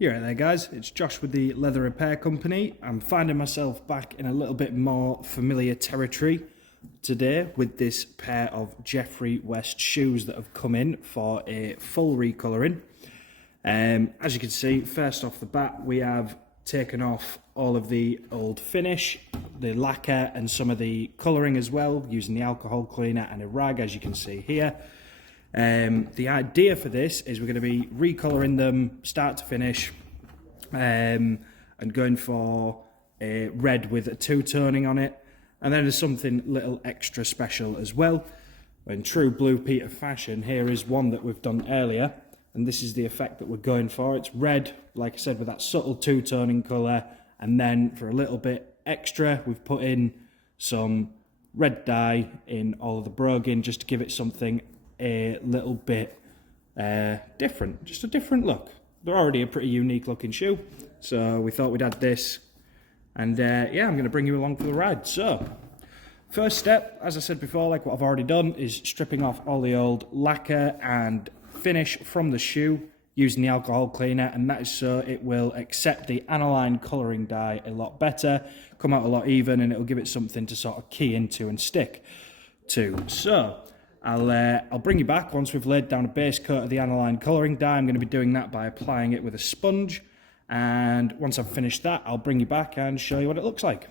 You're right there, guys. It's Josh with the Leather Repair Company. I'm finding myself back in a little bit more familiar territory today with this pair of Jeffery West shoes that have come in for a full recolouring. As you can see, first off the bat, we have taken off all of the old finish, the lacquer and some of the colouring as well, using the alcohol cleaner and a rag, as you can see here. The idea for this is we're going to be recolouring them start to finish and going for a red with a two-toning on it, and then there's something little extra special as well. In true Blue Peter fashion, here is one that we've done earlier, and this is the effect that we're going for. It's red, like I said, with that subtle two-toning colour, and then for a little bit extra we've put in some red dye in all of the broguing just to give it something a little bit different, just a different look. They're already a pretty unique looking shoe, so we thought we'd add this, and yeah, I'm going to bring you along for the ride. So first step, as I said before, like what I've already done, is stripping off all the old lacquer and finish from the shoe using the alcohol cleaner, and that is so it will accept the aniline colouring dye a lot better, come out a lot even, and it'll give it something to sort of key into and stick to. So I'll bring you back once we've laid down a base coat of the aniline colouring dye. I'm going to be doing that by applying it with a sponge, and once I've finished that, I'll bring you back and show you what it looks like.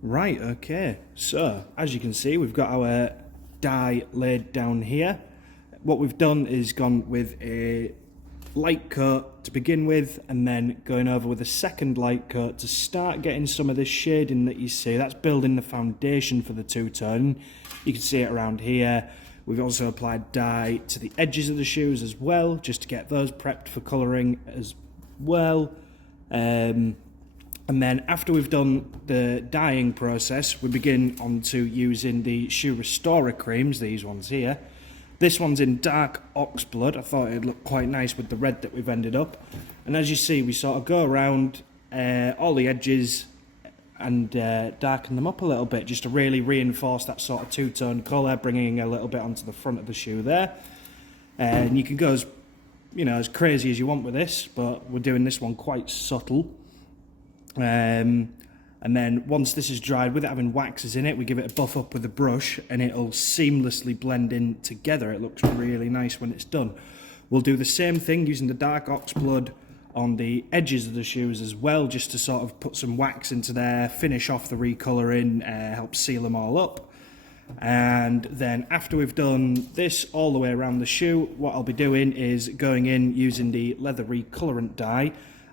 Right, okay, so as you can see, we've got our dye laid down here. What we've done is gone with a light coat to begin with, and then going over with a second light coat to start getting some of this shading that you see. That's building the foundation for the two-tone. You can see it around here. We've also applied dye to the edges of the shoes as well, just to get those prepped for colouring as well. And then after we've done the dyeing process, we begin on to using the shoe restorer creams, these ones here. This one's in dark ox blood. I thought it'd look quite nice with the red that we've ended up. And as you see, we sort of go around all the edges and darken them up a little bit, just to really reinforce that sort of two-tone colour, bringing a little bit onto the front of the shoe there. And you can go as, you know, as crazy as you want with this, but we're doing this one quite subtle. And then once this is dried, with it having waxes in it, we give it a buff up with a brush, and it'll seamlessly blend in together. It looks really nice when it's done. We'll do the same thing using the dark ox blood on the edges of the shoes as well, just to sort of put some wax into there, finish off the recolouring, help seal them all up. And then after we've done this all the way around the shoe, what I'll be doing is going in using the leather recolorant dye,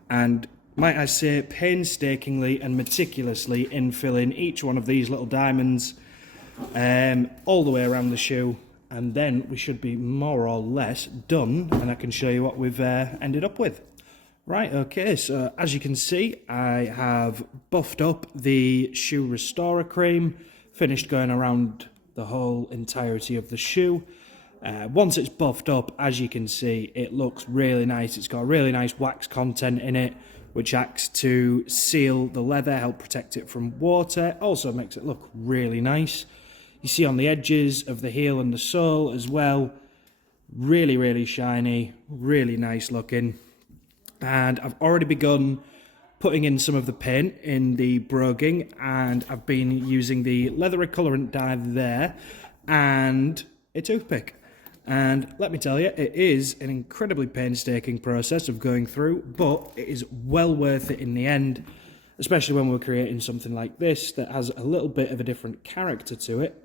and might I say painstakingly and meticulously infilling each one of these little diamonds all the way around the shoe, and then we should be more or less done, and I can show you what we've ended up with. Right, okay, so as you can see, I have buffed up the shoe restorer cream, finished going around the whole entirety of the shoe. Once it's buffed up, as you can see, it looks really nice. It's got a really nice wax content in it, which acts to seal the leather, help protect it from water. Also makes it look really nice. You see on the edges of the heel and the sole as well, really, really shiny, really nice looking. And I've already begun putting in some of the paint in the broguing, and I've been using the leather recolorant dye there and a toothpick. And let me tell you, it is an incredibly painstaking process of going through, but it is well worth it in the end, especially when we're creating something like this that has a little bit of a different character to it.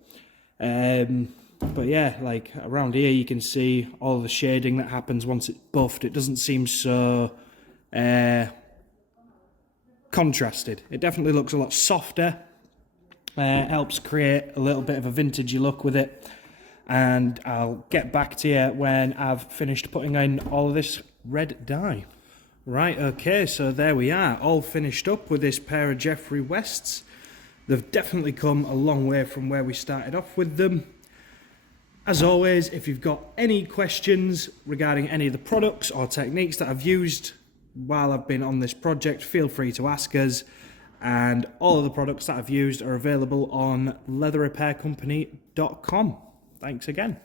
But yeah, like around here you can see all the shading that happens once it's buffed. It doesn't seem so contrasted. It definitely looks a lot softer. Helps create a little bit of a vintagey look with it. And I'll get back to you when I've finished putting in all of this red dye. Right, okay, so there we are, all finished up with this pair of Jeffery Wests. They've definitely come a long way from where we started off with them. As always, if you've got any questions regarding any of the products or techniques that I've used while I've been on this project, feel free to ask us. And all of the products that I've used are available on leatherrepaircompany.com. Thanks again.